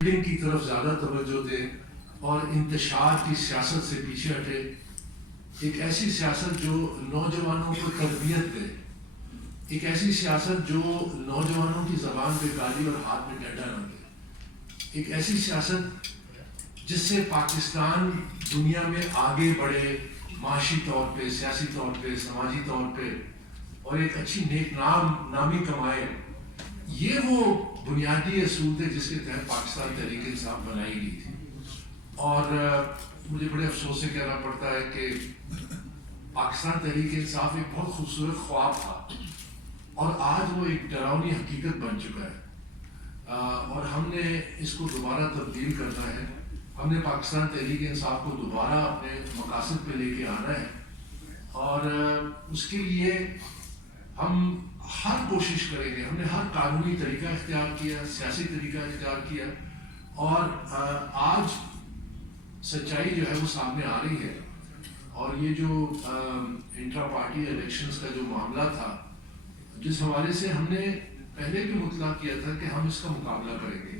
Building کی طرف زیادہ توجہ دے اور انتشار کی سیاست سے پیچھے ہٹے. ایک ایسی سیاست جو نوجوانوں کو تربیت دے, ایک ایسی سیاست جو نوجوانوں کی زبان پہ گالی اور ہاتھ میں ڈنڈا نہ دے, ایک ایسی سیاست جس سے پاکستان دنیا میں آگے بڑھے, معاشی طور پہ, سیاسی طور پہ, سماجی طور پہ, اور ایک اچھی نیک نامی کمائے. یہ وہ بنیادی اصول تھے جس کے تحت پاکستان تحریک انصاف بنائی گئی تھی. اور مجھے بڑے افسوس سے کہنا پڑتا ہے کہ پاکستان تحریک انصاف ایک بہت خوبصورت خواب تھا اور آج وہ ایک ڈراؤنی حقیقت بن چکا ہے. اور ہم نے اس کو دوبارہ تبدیل کرنا ہے. ہم نے پاکستان تحریک انصاف کو دوبارہ اپنے مقاصد پہ لے کے آنا ہے, اور اس کے لیے ہم ہر کوشش کریں گے. ہم نے ہر قانونی طریقہ اختیار کیا, سیاسی طریقہ اختیار کیا, اور آج سچائی جو ہے وہ سامنے آ رہی ہے. اور یہ جو انٹرا پارٹی الیکشنز کا جو معاملہ تھا, جس حوالے سے ہم نے پہلے بھی مطلع کیا تھا کہ ہم اس کا مقابلہ کریں گے,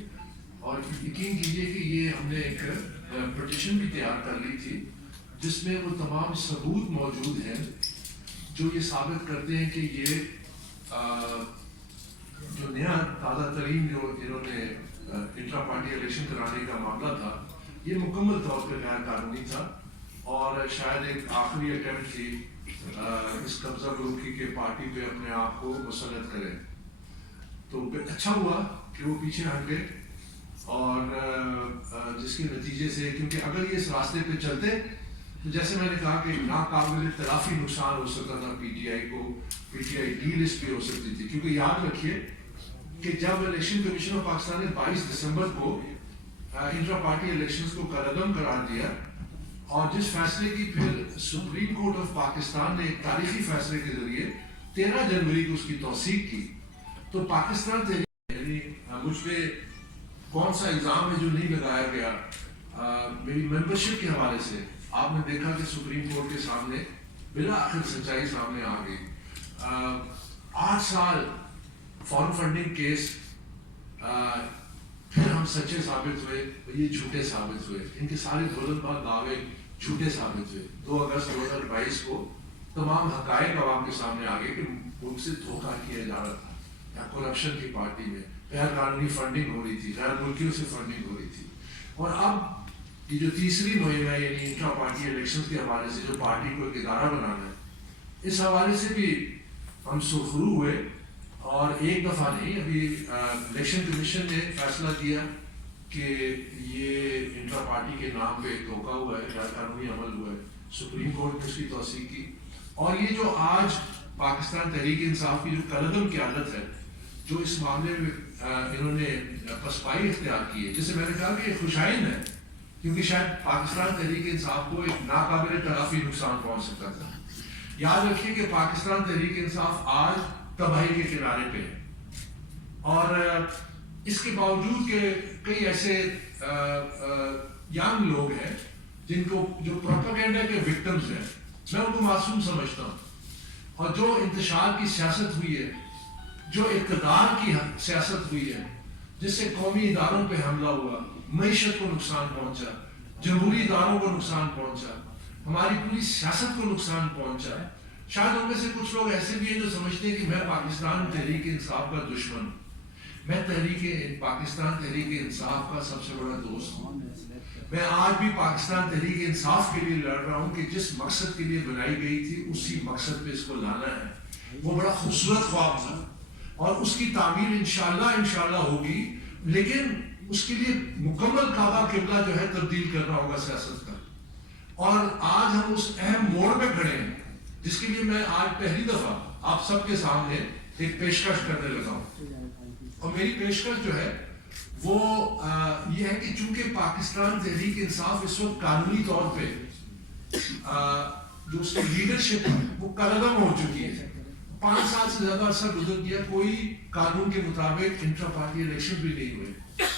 اور یقین کیجیے کہ یہ ہم نے ایک پٹیشن بھی تیار کر لی تھی جس میں وہ تمام ثبوت موجود ہیں جو یہ ثابت کرتے ہیں کہ یہ جو نیا تازہ ترین جو انہوں نے انٹرا پارٹی الیکشن کرانے کا معاملہ تھا, یہ مکمل طور پہ غیر قانونی تھا, اور شاید ایک آخری اٹیمپٹ تھی اس قبضہ گروپ کی کہ پارٹی پہ اپنے آپ کو مسلط کرے. تو اچھا ہوا کہ وہ پیچھے ہٹ گئے, اور جس کے نتیجے سے, کیونکہ اگر یہ اس راستے پہ چلتے تو جیسے میں نے کہا کہ ناقابل تلافی نقصان ہو سکتا تھا پی ٹی آئی کو, P T I D list بھی ہو سکتی تھی. کیونکہ یاد رکھیے کہ جب الیکشن کمیشن آف پاکستان نے 22 دسمبر کو انٹرا پارٹی الیکشنز کو کالعدم قرار دیا, اور جس فیصلے کی پھر سپریم کورٹ آف پاکستان نے ایک تاریخی فیصلے کے ذریعے 13 جنوری کو اس کی توثیق کی, تو پاکستان تحریک یعنی مجھ پہ کون سا الزام ہے جو نہیں لگایا گیا میری ممبرشپ کے حوالے سے, آپ نے دیکھا کہ سپریم کورٹ کے سامنے بالآخر سچائی سامنے آ گئی. 8 سال فارم فنڈنگ کیس, پھر ہم سچے ثابت ہوئے, یہ جھوٹے ثابت ہوئے, ان کے سارے دولت باد دعوے جھوٹے ثابت ہوئے. 2 اگست 2022 کو تمام حقائق عوام کے سامنے آ گئے کہ ملک سے دھوکہ کیا جا رہا تھا, یا کرپشن کی پارٹی میں غیر قانونی فنڈنگ ہو رہی تھی, غیر ملکیوں سے فنڈنگ ہو رہی تھی. اور اب یہ جو تیسری مہم ہے یعنی انٹرا پارٹی الیکشن کے حوالے سے جو پارٹی کو ایک ادارہ بنانا ہے, اس حوالے سے بھی ہم سرخرو ہوئے. اور ایک دفعہ نہیں, ابھی الیکشن کمیشن نے فیصلہ دیا کہ یہ انٹرا پارٹی کے نام پہ دھوکہ ہوا ہے, غیر قانونی عمل ہوا ہے. سپریم کورٹ نے اس کی توثیق کی. اور یہ جو آج پاکستان تحریک انصاف کی جو کالعدم قیادت ہے, جو اس معاملے میں انہوں نے پسپائی اختیار کی ہے, جسے میں نے کہا کہ یہ خوشائن ہے, کیونکہ شاید پاکستان تحریک انصاف کو ایک ناقابل تلافی نقصان پہنچ سکتا تھا. یاد رکھیے کہ پاکستان تحریک انصاف آج تباہی کے کنارے پہ ہے, اور اس کے باوجود کہ کئی ایسے ینگ لوگ ہیں جن کو جو پروپیگنڈا کے وکٹمز ہیں, میں ان کو معصوم سمجھتا ہوں. اور جو انتشار کی سیاست ہوئی ہے, جو اقتدار کی سیاست ہوئی ہے, جس سے قومی اداروں پہ حملہ ہوا, معیشت کو نقصان پہنچا, جمہوری اداروں کو نقصان پہنچا, ہماری پوری سیاست کو نقصان پہنچا. شاید ان میں سے کچھ لوگ ایسے بھی ہیں جو سمجھتے ہیں کہ میں پاکستان تحریک انصاف کا دشمن ہوں. میں پاکستان تحریک انصاف کا سب سے بڑا دوست ہوں. میں آج بھی پاکستان تحریک انصاف کے لیے لڑ رہا ہوں کہ جس مقصد کے لیے بنائی گئی تھی اسی مقصد پہ اس کو لانا ہے. وہ بڑا خوبصورت خواب تھا, اور اس کی تعمیر انشاءاللہ ہوگی, لیکن اس کے لیے مکمل کعبہ قبلہ جو ہے تبدیل کرنا ہوگا سیاست کا. اور آج ہم اس اہم موڑ پہ کھڑے ہیں جس کے لیے میں آج پہلی دفعہ آپ سب کے سامنے ایک پیشکش کرنے لگا ہوں. اور میری پیشکش جو ہے وہ یہ ہے کہ چونکہ پاکستان تحریک انصاف اس وقت قانونی طور پہ جو اس کی لیڈرشپ ہے وہ کالعدم ہو چکی ہے, 5 سال سے زیادہ عرصہ گزر گیا, کوئی قانون کے مطابق انٹرا پارٹی الیکشن بھی نہیں ہوئے.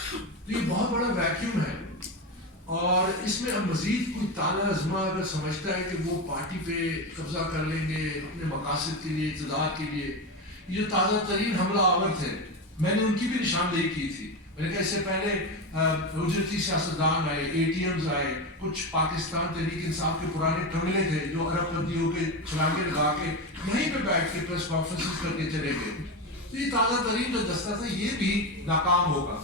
تو یہ بہت بڑا ویکیوم ہے, اور اس میں اب مزید کوئی تالا ازما اگر سمجھتا ہے کہ وہ پارٹی پہ قبضہ کر لیں گے اپنے مقاصد کے لیے, اقتدار کے لیے, یہ جو تازہ ترین حملہ آور تھے میں نے ان کی بھی نشاندہی کی تھی. میں نے کہا اس سے پہلے اجرتی سیاستدان آئے, ATMs آئے, کچھ پاکستان تحریک انصاف کے پرانے ٹرملے تھے جو ارب پتیوں کے چھلانگے لگا کے وہیں پہ بیٹھ کے پریس کانفرنسز کر کے چلے گئے. تو یہ تازہ ترین جو دستہ تھا یہ بھی ناکام ہوگا.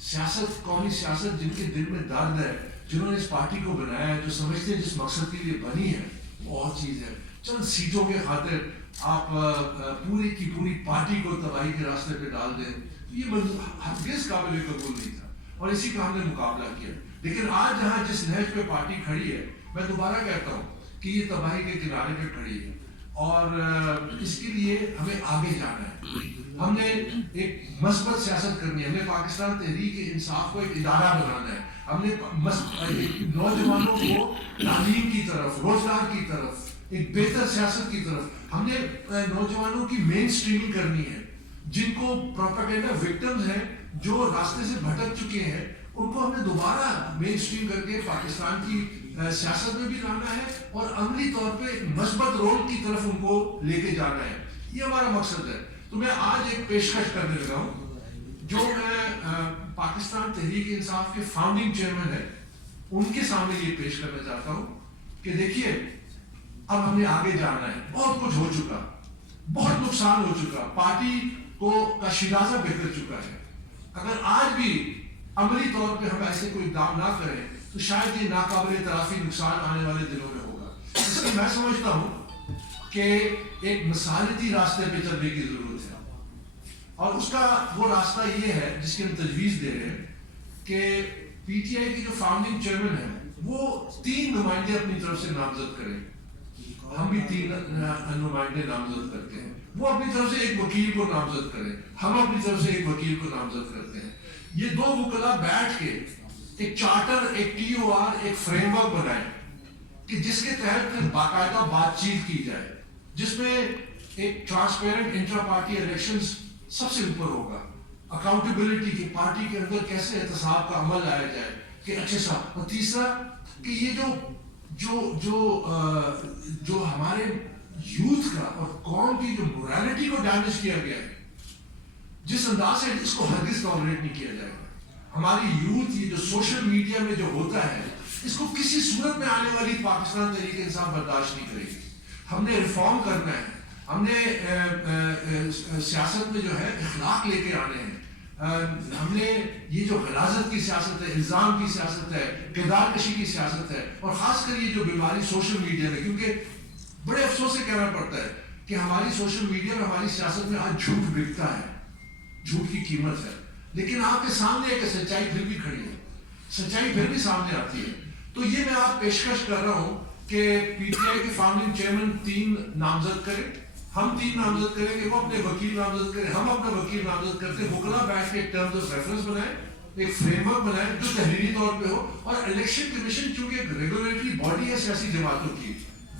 سیاست, قومی سیاست, جن کے دل میں درد ہے, جنہوں نے اس پارٹی کو بنایا ہے, جو سمجھتے ہیں جس مقصد کے لیے بنی ہے, بہت چیز ہے. چند سیٹوں کے خاطر آپ پوری کی پوری پارٹی کو تباہی کے راستے پہ ڈال دیں, یہ ہرگز قابل قبول نہیں تھا, اور اسی کا ہم نے مقابلہ کیا. لیکن آج جہاں جس نہج پہ پارٹی کھڑی ہے, میں دوبارہ کہتا ہوں کہ یہ تباہی کے کنارے پہ کھڑی ہے, اور اس کے لیے ہمیں آگے جانا ہے. ہم نے ایک مثبت سیاست کرنی ہے, ہمیں پاکستان تحریک انصاف کو ایک ادارہ بنانا ہے, ہم نے نوجوانوں کو تعلیم کی طرف, روزگار کی طرف, ایک بہتر سیاست کی طرف, ہم نے نوجوانوں کی مین اسٹریمنگ کرنی ہے. جن کو پروپیگنڈا وکٹمز ہیں, جو راستے سے بھٹک چکے ہیں, ان کو ہم نے دوبارہ مین اسٹریم کر کے پاکستان کی سیاست میں بھی لانا ہے, اور عملی طور پہ مثبت رول کی طرف ان کو لے کے جانا ہے. یہ ہمارا مقصد ہے. تو میں آج ایک پیشکش کرنے لگا ہوں, جو میں پاکستان تحریک انصاف کے فاؤنڈنگ چیئرمین ہیں, ان کے سامنے یہ پیش کرنا چاہتا ہوں کہ دیکھیے, اب ہم نے آگے جانا ہے. بہت کچھ ہو چکا, بہت نقصان ہو چکا, پارٹی کا شیرازہ بگڑ چکا ہے. اگر آج بھی عملی طور پہ ہم ایسے کوئی اقدام نہ کریں تو شاید یہ ناقابل تلافی نقصان آنے والے دنوں میں ہوگا. اس لیے میں سمجھتا ہوں کہ ایک مثالتی راستے پہ چلنے کی ضرورت ہے, اور اس کا وہ راستہ یہ ہے جس کی ہم تجویز دے رہے ہیں کہ PTI کی جو فاؤنڈنگ چیئرمین ہے وہ 3 نمائندے اپنی طرف سے نامزد کریں. ہم بھی 3 نمائندے نامزد کرتے ہیں, وہ اپنی طرف سے ایک وکیل کو نامزد کریں, ہم اپنی طرف سے ایک وکیل کو نامزد کرتے ہیں. یہ 2 وکلا بیٹھ کے ایک چارٹر, ایک TOR, ایک فریم ورک بنائیں کہ جس کے تحت پھر باقاعدہ بات چیت کی جائے, جس میں ایک ٹرانسپیرنٹ انٹرا پارٹی الیکشنز سب سے اوپر ہوگا, اکاؤنٹیبلٹی کی, پارٹی کے اندر کیسے احتساب کا عمل لایا جائے کہ اچھے صاحب. اور تیسرا کہ یہ جو ہمارے یوتھ کا اور قوم کی جو مورالٹی کو ڈیمیج کیا گیا ہے, جس انداز سے اس کو ہرگز ٹالریٹ نہیں کیا جائے گا. ہماری یوتھ یہ جو سوشل میڈیا میں جو ہوتا ہے, اس کو کسی صورت میں آنے والی پاکستان تحریک انصاف برداشت نہیں کرے گی. ہم نے ریفارم کرنا ہے, ہم نے سیاست میں جو ہے اخلاق لے کے آنے ہیں, ہم نے یہ جو غلاظت کی سیاست ہے, الزام کی سیاست ہے, کردار کشی کی سیاست ہے, اور خاص کر یہ جو بیماری سوشل میڈیا میں, کیونکہ بڑے افسوس سے کہنا پڑتا ہے کہ ہماری سوشل میڈیا میں, ہماری سیاست میں آج جھوٹ بکتا ہے, جھوٹ کی قیمت ہے. لیکن آپ کے سامنے ہے کہ سچائی پھر بھی کھڑی ہے, سچائی پھر بھی سامنے آتی ہے. تو یہ میں آپ پیشکش کر رہا ہوں کہ PTI کے فاؤنڈنگ چیئرمین 3 نامزد کریں, ہم 3 نامزد کریں گے, وہ اپنے وکیل نامزد کریں, ہم اپنا وکیل نامزد کرتے ہیں. وکلا بیٹھ کے ایک ٹرمز آف ریفرنس بنائیں, ایک فریم ورک بنائیں جو تحریری طور پہ ہو, اور الیکشن کمیشن چونکہ ایک ریگولیٹری باڈی ہے سیاسی جماعتوں کی,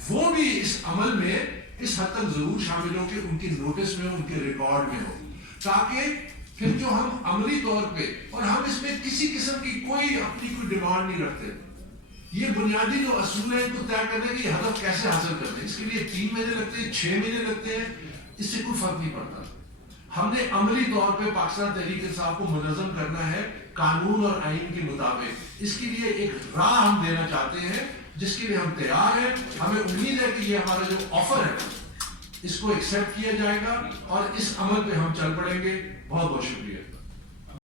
وہ بھی اس عمل میں اس حد تک ضرور شامل ہو کہ ان کے نوٹس میں ہو, ان کے ریکارڈ میں ہو, تاکہ پھر جو ہم عملی طور پہ, اور ہم اس میں کسی قسم کی کوئی اپنی کوئی ڈیمانڈ نہیں رکھتے, یہ بنیادی جو اصول ہے ان کو طے کرنے کہ یہ ہدف کیسے حاصل کرتے ہیں. اس کے لیے 3 مہینے لگتے ہیں, 6 مہینے لگتے ہیں, اس سے کوئی فرق نہیں پڑتا. ہم نے عملی طور پہ پاکستان تحریک انصاف کو منظم کرنا ہے قانون اور آئین کے مطابق. اس کے لیے ایک راہ ہم دینا چاہتے ہیں جس کے لیے ہم تیار ہیں. ہمیں امید ہے کہ یہ ہمارا جو آفر ہے اس کو ایکسیپٹ کیا جائے گا, اور اس عمل پہ ہم چل پڑیں گے. بہت بہت شکریہ.